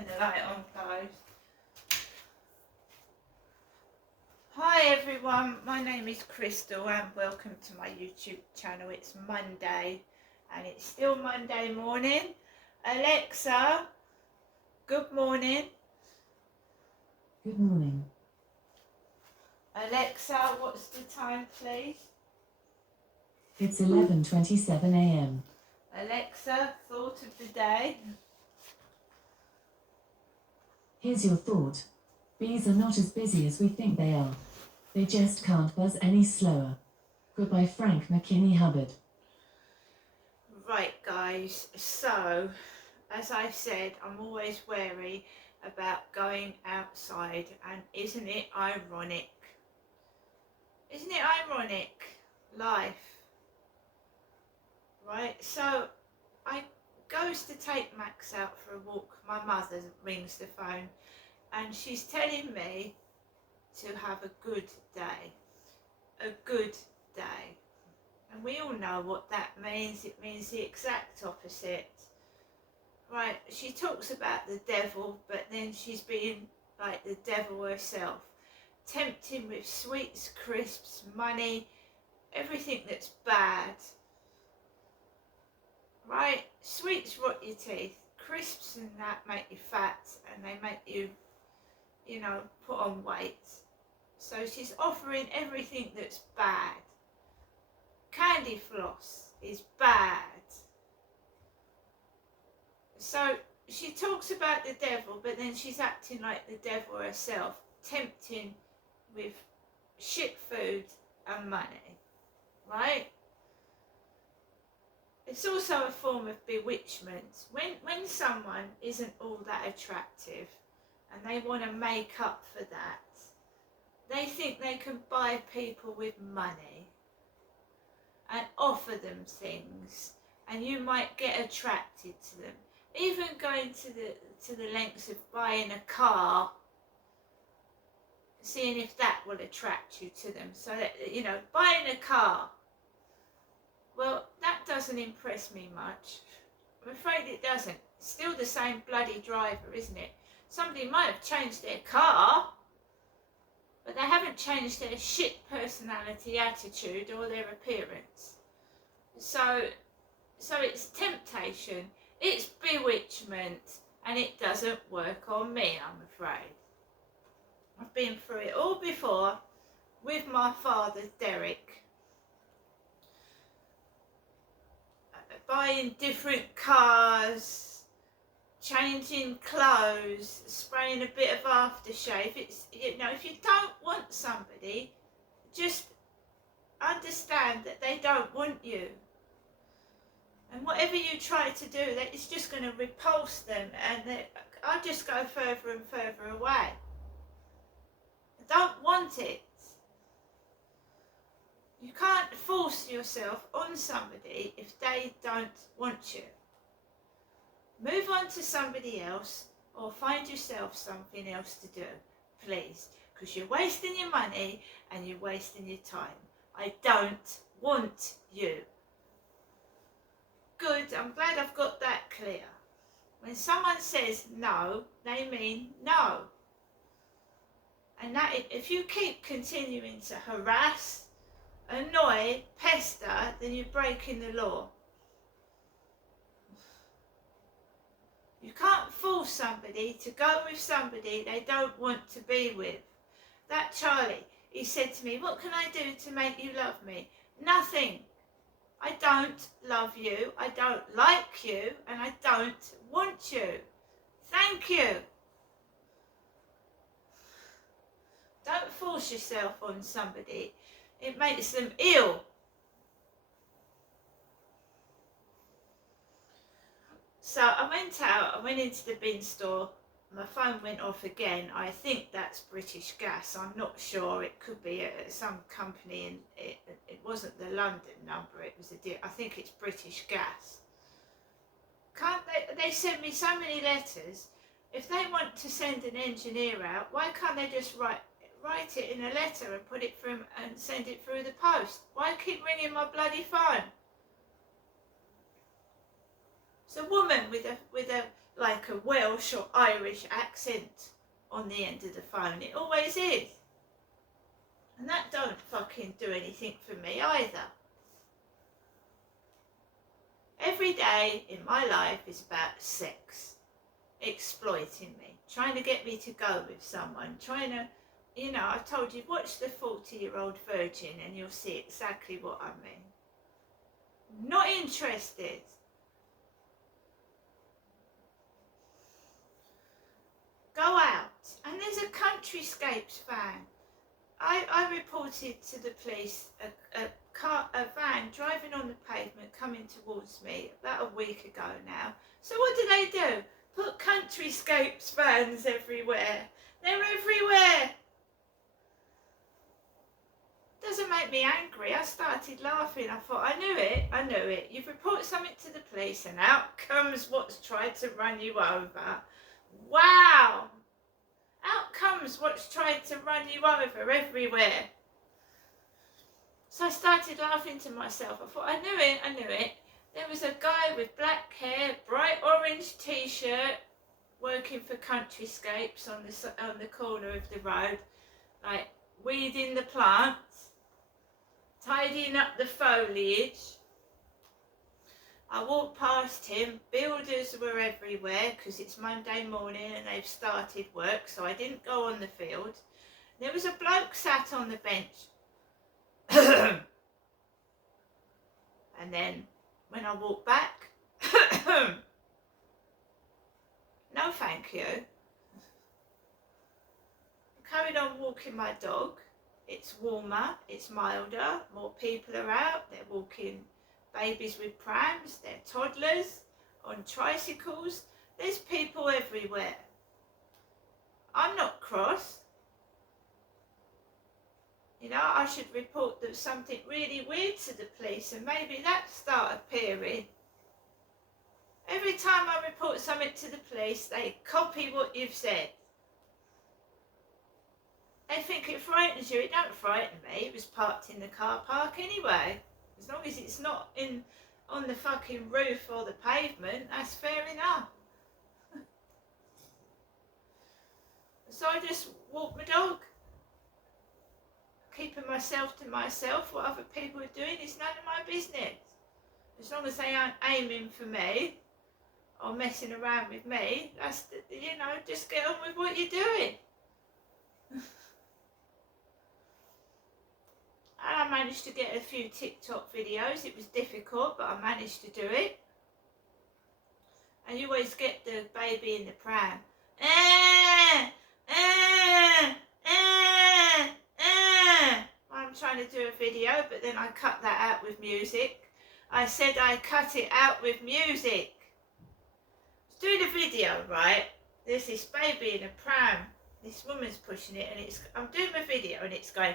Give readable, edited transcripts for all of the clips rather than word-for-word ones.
turn the light on, guys. Hi everyone, my name is Crystal and welcome to my YouTube channel. It's Monday and it's still Monday morning. Alexa, good morning. Good morning. Alexa, what's the time, please? It's 11:27 a.m. Alexa, thought of the day. Here's your thought. Bees are not as busy as we think they are. They just can't buzz any slower. Goodbye, Frank McKinney Hubbard. Right, guys, so as I said, I'm always wary about going outside, and isn't it ironic? Isn't it ironic? Life. Right, so I goes to take Max out for a walk. My mother rings the phone and she's telling me to have a good day. A good day. And we all know what that means. It means the exact opposite. Right, she talks about the devil, but then she's being like the devil herself. Tempting with sweets, crisps, money, everything that's bad. Right, sweets rot your teeth, crisps and that make you fat and they make you, you know, put on weight. So she's offering everything that's bad. Candy floss is bad. So she talks about the devil, but then she's acting like the devil herself, tempting with shit food and money, right? It's also a form of bewitchment. When someone isn't all that attractive and they want to make up for that, they think they can buy people with money and offer them things, and you might get attracted to them. Even going to the lengths of buying a car, seeing if that will attract you to them. So that, you know, buying a car, well, that doesn't impress me much. I'm afraid it doesn't. It's still the same bloody driver, isn't it? Somebody might have changed their car, but they haven't changed their shit personality, attitude, or their appearance. So it's temptation, it's bewitchment, and it doesn't work on me, I'm afraid. I've been through it all before with my father, Derek. Buying different cars, changing clothes, spraying a bit of aftershave. It's, you know, if you don't want somebody, just understand that they don't want you. And whatever you try to do, that it's just going to repulse them, and I'll just go further and further away. I don't want it. You can't force yourself on somebody if they don't want you. Move on to somebody else or find yourself something else to do, please, because you're wasting your money and you're wasting your time. I don't want you. Good, I'm glad I've got that clear. When someone says no, they mean no. And that if you keep continuing to harass, annoy, pester, then you're breaking the law. You can't force somebody to go with somebody they don't want to be with. That Charlie, he said to me, what can I do to make you love me? Nothing. I don't love you, I don't like you, and I don't want you. Thank you. Don't force yourself on somebody. It makes them ill. So I went into the bin store. My phone went off again. I think that's British Gas. I'm not sure. It could be some company, and it wasn't the London number. It was I think it's British Gas. Can't they send me so many letters. If they want to send an engineer out, why can't they just write it in a letter and put it through and send it through the post? Why keep ringing my bloody phone? It's a woman with a like a Welsh or Irish accent on the end of the phone. It always is. And that don't fucking do anything for me either. Every day in my life is about sex, exploiting me, trying to get me to go with someone, trying to, you know, I told you, watch the 40-year-old virgin and you'll see exactly what I mean. Not interested. Go out. And there's a Countryscapes van. I reported to the police a van driving on the pavement coming towards me about a week ago now. So what do? Put Countryscapes vans everywhere. They're everywhere. Doesn't make me angry. I started laughing. I thought, I knew it. You've reported something to the police and out comes what's tried to run you over. Wow. Out comes what's tried to run you over everywhere. So I started laughing to myself. I thought, I knew it. There was a guy with black hair, bright orange t-shirt, working for Countryscapes on the corner of the road, like weeding the plants, tidying up the foliage. I walked past him, builders were everywhere because it's Monday morning and they've started work, so I didn't go on the field. There was a bloke sat on the bench. And then when I walked back, no thank you. I carried on walking my dog. It's warmer, it's milder, more people are out, they're walking babies with prams, they're toddlers on tricycles. There's people everywhere. I'm not cross. You know, I should report that something really weird to the police and maybe that start appearing. Every time I report something to the police, they copy what you've said. They think it frightens you. It don't frighten me. It was parked in the car park anyway. As long as it's not on the fucking roof or the pavement, that's fair enough. So I just walk my dog. Keeping myself to myself. What other people are doing is none of my business. As long as they aren't aiming for me or messing around with me, that's, you know, just get on with what you're doing. I managed to get a few TikTok videos. It was difficult, but I managed to do it. And you always get the baby in the pram. I'm trying to do a video, but then I cut that out with music. I said I cut it out with music. Do the video, right? There's this baby in a pram. This woman's pushing it, and I'm doing my video, and it's going,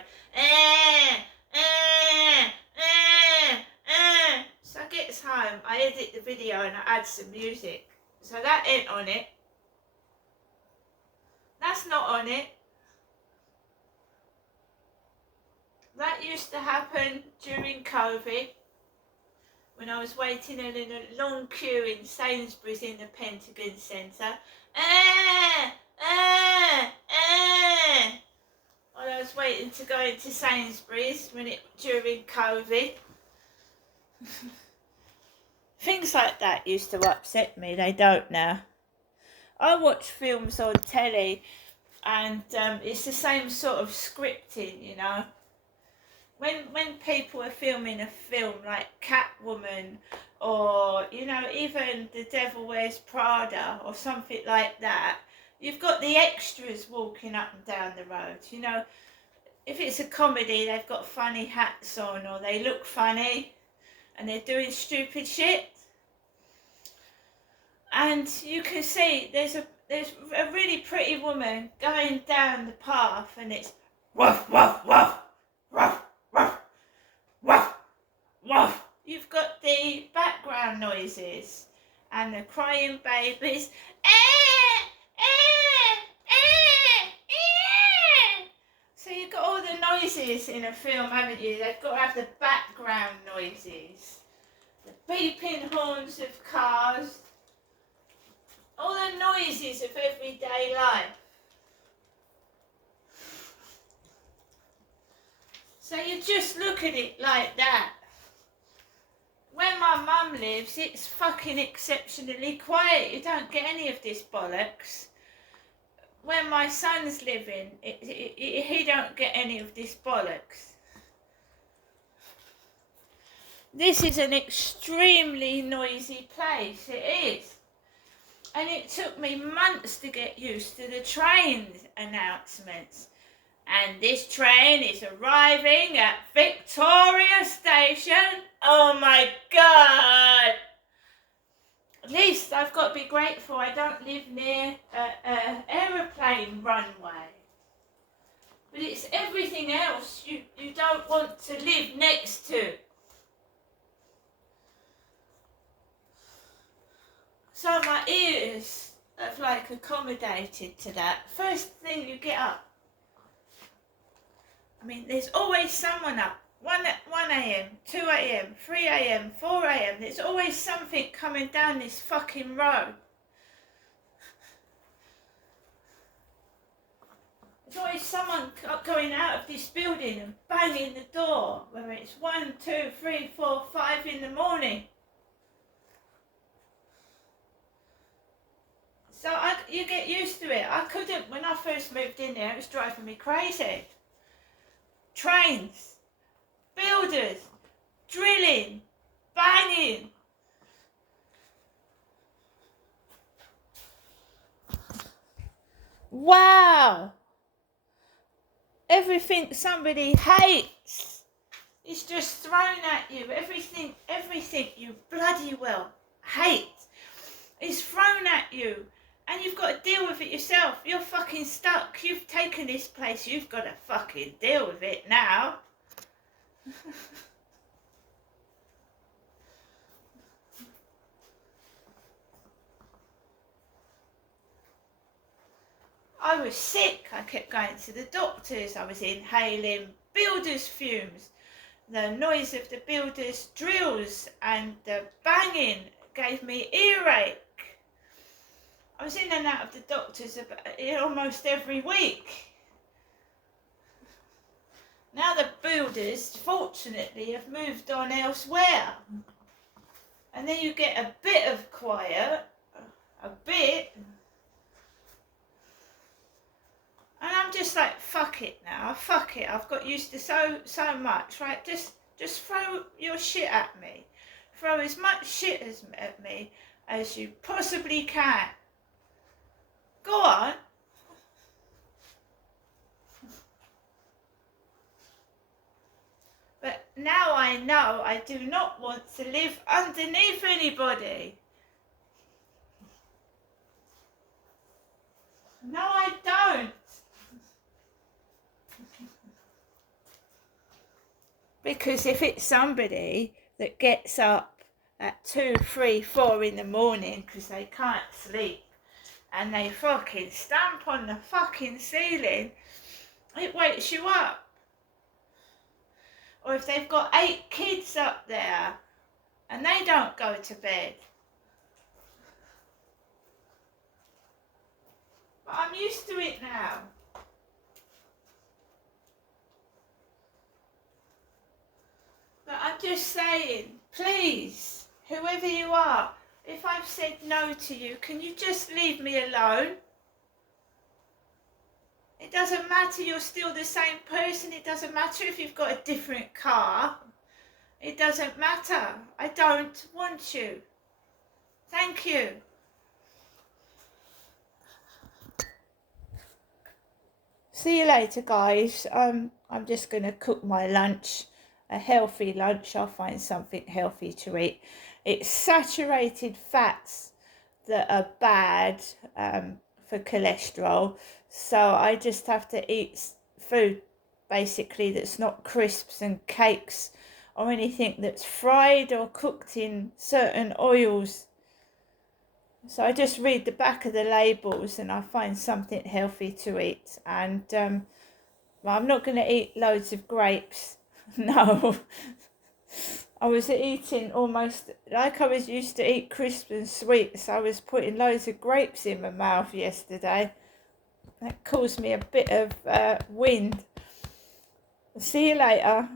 So I get home, I edit the video, and I add some music. So that ain't on it. That's not on it. That used to happen during COVID, when I was waiting in a long queue in Sainsbury's in the Pentagon Centre. While I was waiting to go into Sainsbury's during COVID. Things like that used to upset me. They don't now. I watch films on telly, and it's the same sort of scripting, you know. When people are filming a film like Catwoman, or, you know, even The Devil Wears Prada or something like that, you've got the extras walking up and down the road. You know, if it's a comedy, they've got funny hats on, or they look funny and they're doing stupid shit. And you can see there's a really pretty woman going down the path, and it's woof, woof, woof, woof, woof, woof, woof. You've got the background noises and the crying babies. So you've got all the noises in a film, haven't you? They've got to have the background noises. The beeping horns of cars. All the noises of everyday life. So you just look at it like that. Where my mum lives, it's fucking exceptionally quiet. You don't get any of this bollocks. Where my son's living, he don't get any of this bollocks. This is an extremely noisy place, it is. And it took me months to get used to the train announcements. And this train is arriving at Victoria Station. Oh my God! At least I've got to be grateful I don't live near an aeroplane runway. But it's everything else you don't want to live next to. So my ears have like accommodated to that. First thing you get up. I mean, there's always someone up. 1 a.m, 2 a.m, 3 a.m, 4 a.m. There's always something coming down this fucking road. There's always someone going out of this building and banging the door, whether it's 1, 2, 3, 4, 5 in the morning. So you get used to it. I couldn't, when I first moved in there, it was driving me crazy. Trains, builders, drilling, banging. Wow. Everything somebody hates is just thrown at you. Everything you bloody well hate is thrown at you. And you've got to deal with it yourself. You're fucking stuck. You've taken this place. You've got to fucking deal with it now. I was sick. I kept going to the doctors. I was inhaling builders' fumes. The noise of the builders' drills and the banging gave me earache. I was in and out of the doctors almost every week. Now the builders, fortunately, have moved on elsewhere. And then you get a bit of quiet, a bit. And I'm just like, fuck it now, fuck it. I've got used to so much, right? Just throw your shit at me. Throw as much shit at me as you possibly can. Go on. But now I know I do not want to live underneath anybody. No, I don't. Because if it's somebody that gets up at 2, 3, 4 in the morning because they can't sleep and they fucking stamp on the fucking ceiling, it wakes you up. Or if they've got 8 kids up there and they don't go to bed. But I'm used to it now. But I'm just saying, please, whoever you are, if I've said no to you, can you just leave me alone? It doesn't matter, you're still the same person. It doesn't matter if you've got a different car. It doesn't matter. I don't want you. Thank you. See you later, guys. I'm just going to cook my lunch. A healthy lunch. I'll find something healthy to eat. It's saturated fats that are bad for cholesterol, so I just have to eat food basically that's not crisps and cakes or anything that's fried or cooked in certain oils. So I just read the back of the labels and I find something healthy to eat. And well, I'm not going to eat loads of grapes. No, I was eating almost like I was used to eat crisps and sweets. I was putting loads of grapes in my mouth yesterday. That caused me a bit of wind. See you later.